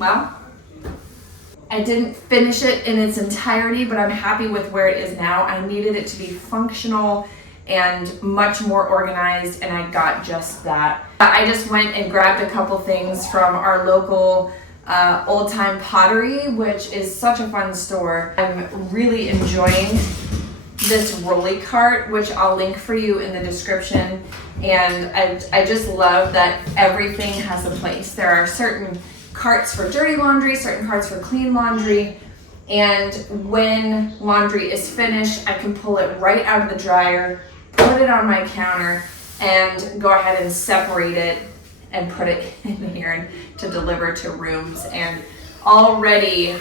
Well, I didn't finish it in its entirety, but I'm happy with where it is now. I needed it to be functional and much more organized, and I got just that. I just went and grabbed a couple things from our local Old Time Pottery, which is such a fun store. I'm really enjoying this rolly cart, which I'll link for you in the description. And I just love that everything has a place. There are certain carts for dirty laundry, certain carts for clean laundry. And when laundry is finished, I can pull it right out of the dryer, put it on my counter, and go ahead and separate it and put it in here to deliver to rooms. And already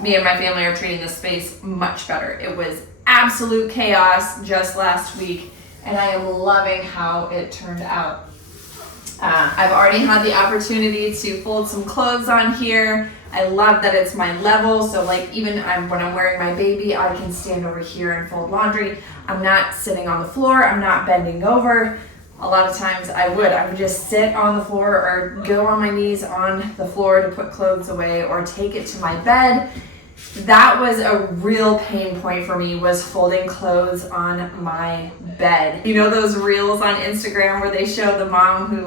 me and my family are treating this space much better. It was absolute chaos just last week, and I am loving how it turned out. I've already had the opportunity to fold some clothes on here. I love that it's my level, so like even when I'm wearing my baby, I can stand over here and fold laundry. I'm not sitting on the floor, I'm not bending over. A lot of times I would just sit on the floor or go on my knees on the floor to put clothes away or take it to my bed. That was a real pain point for me, was folding clothes on my bed. You know those reels on Instagram where they show the mom who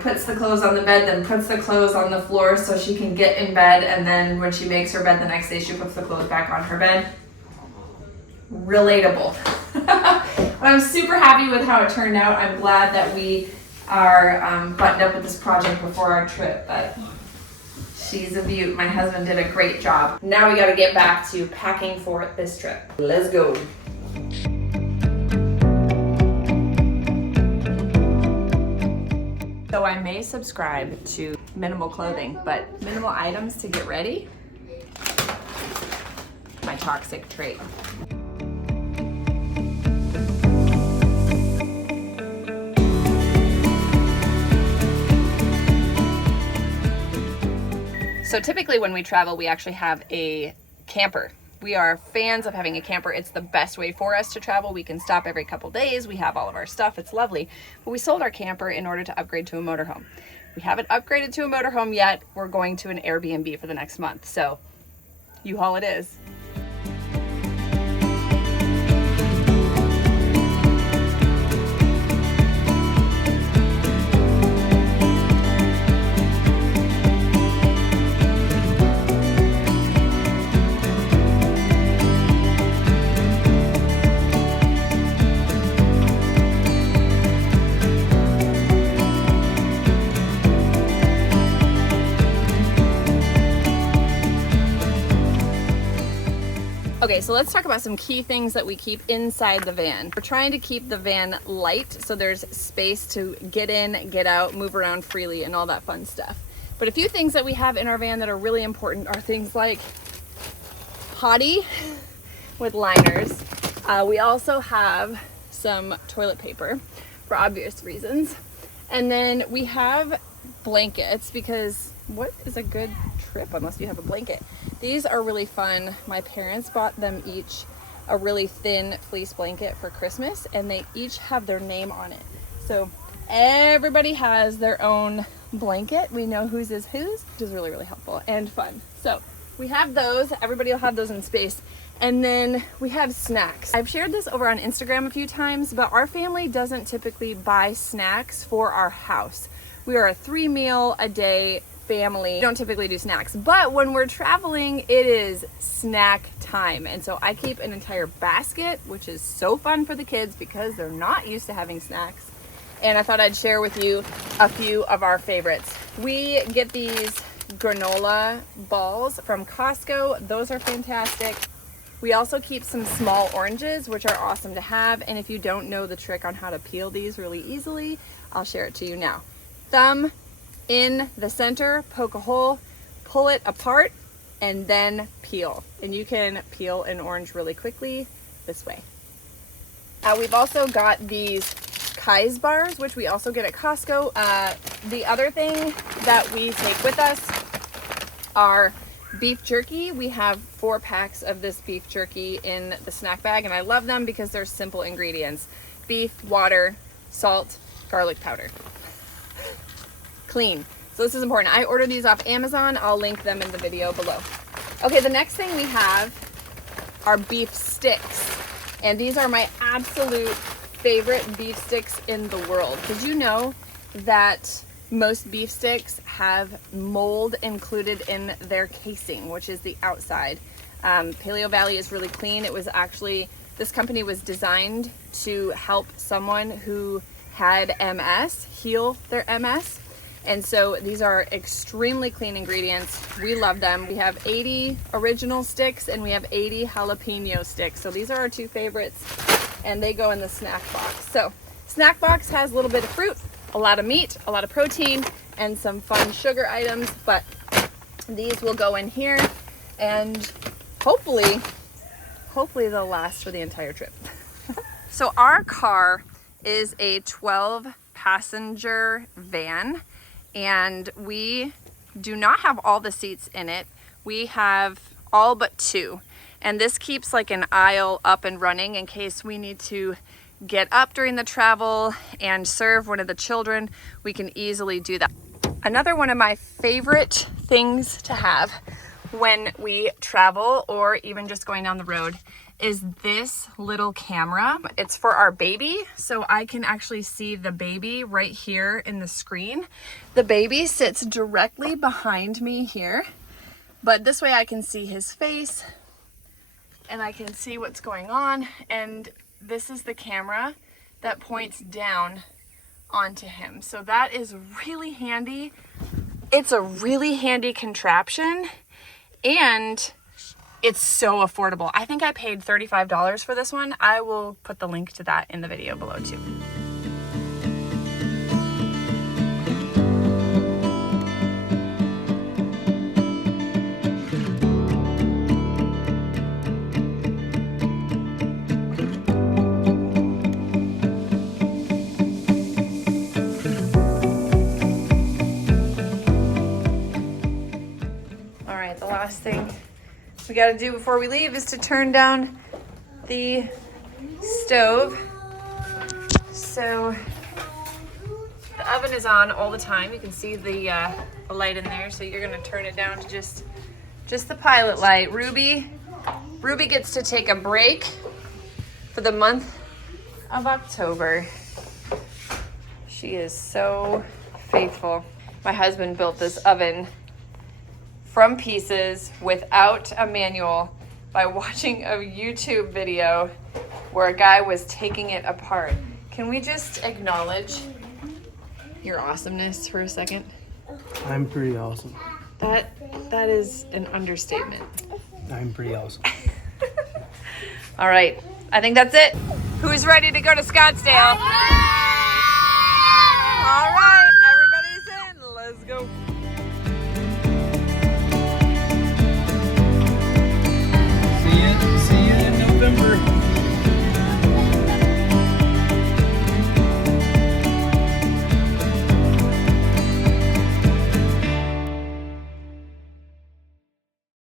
puts the clothes on the bed, then puts the clothes on the floor so she can get in bed, and then when she makes her bed the next day, she puts the clothes back on her bed. Relatable. But I'm super happy with how it turned out. I'm glad that we are buttoned up with this project before our trip, but she's a beaut. My husband did a great job. Now we got to get back to packing for this trip. Let's go. So I may subscribe to minimal clothing, but minimal items to get ready, my toxic trait. So typically when we travel, we actually have a camper. We are fans of having a camper. It's the best way for us to travel. We can stop every couple days. We have all of our stuff. It's lovely. But we sold our camper in order to upgrade to a motorhome. We haven't upgraded to a motorhome yet. We're going to an Airbnb for the next month. So U-Haul it is. Okay, so let's talk about some key things that we keep inside the van. We're trying to keep the van light so there's space to get in, get out, move around freely, and all that fun stuff. But a few things that we have in our van that are really important are things like Hottie with liners. We also have some toilet paper for obvious reasons. And then we have blankets, because what is a good trip unless you have a blanket? These are really fun. My parents bought them each a really thin fleece blanket for Christmas, and they each have their name on it. So everybody has their own blanket. We know whose is whose, which is really, really helpful and fun. So we have those. Everybody will have those in space. And then we have snacks. I've shared this over on Instagram a few times, but our family doesn't typically buy snacks for our house. We are a 3-meal-a-day family. We don't typically do snacks, but when we're traveling, it is snack time. And so I keep an entire basket, which is so fun for the kids because they're not used to having snacks. And I thought I'd share with you a few of our favorites. We get these granola balls from Costco. Those are fantastic. We also keep some small oranges, which are awesome to have. And if you don't know the trick on how to peel these really easily, I'll share it to you now. Thumb in the center, poke a hole, pull it apart, and then peel. And you can peel an orange really quickly this way. We've also got these Kai's bars, which we also get at Costco. The other thing that we take with us are beef jerky. We have 4 packs of this beef jerky in the snack bag, and I love them because they're simple ingredients. Beef, water, salt, garlic powder. Clean. So this is important. I ordered these off Amazon. I'll link them in the video below. Okay, the next thing we have are beef sticks. And these are my absolute favorite beef sticks in the world. Did you know that most beef sticks have mold included in their casing, which is the outside? Paleo Valley is really clean. It was actually, this company was designed to help someone who had MS heal their MS. And so these are extremely clean ingredients. We love them. We have 80 original sticks and we have 80 jalapeno sticks. So these are our two favorites and they go in the snack box. So snack box has a little bit of fruit, a lot of meat, a lot of protein, and some fun sugar items, but these will go in here and hopefully they'll last for the entire trip. So our car is a 12-passenger van. And we do not have all the seats in it. We have all but 2. And this keeps like an aisle up and running in case we need to get up during the travel and serve one of the children. We can easily do that. Another one of my favorite things to have when we travel or even just going down the road is this little camera. It's for our baby, so I can actually see the baby right here in the screen. The baby sits directly behind me here, but this way I can see his face and I can see what's going on. And this is the camera that points down onto him. So that is really handy. It's a really handy contraption and it's so affordable. I think I paid $35 for this one. I will put the link to that in the video below too. All right, the last thing we got to do before we leave is to turn down the stove. So the oven is on all the time. You can see the light in there. So you're going to turn it down to just the pilot light. Ruby gets to take a break for the month of October. She is so faithful. My husband built this oven from pieces without a manual by watching a YouTube video where a guy was taking it apart. Can we just acknowledge your awesomeness for a second? I'm pretty awesome. That is an understatement. I'm pretty awesome. All right, I think that's it. Who's ready to go to Scottsdale? All right, everybody's in. Let's go.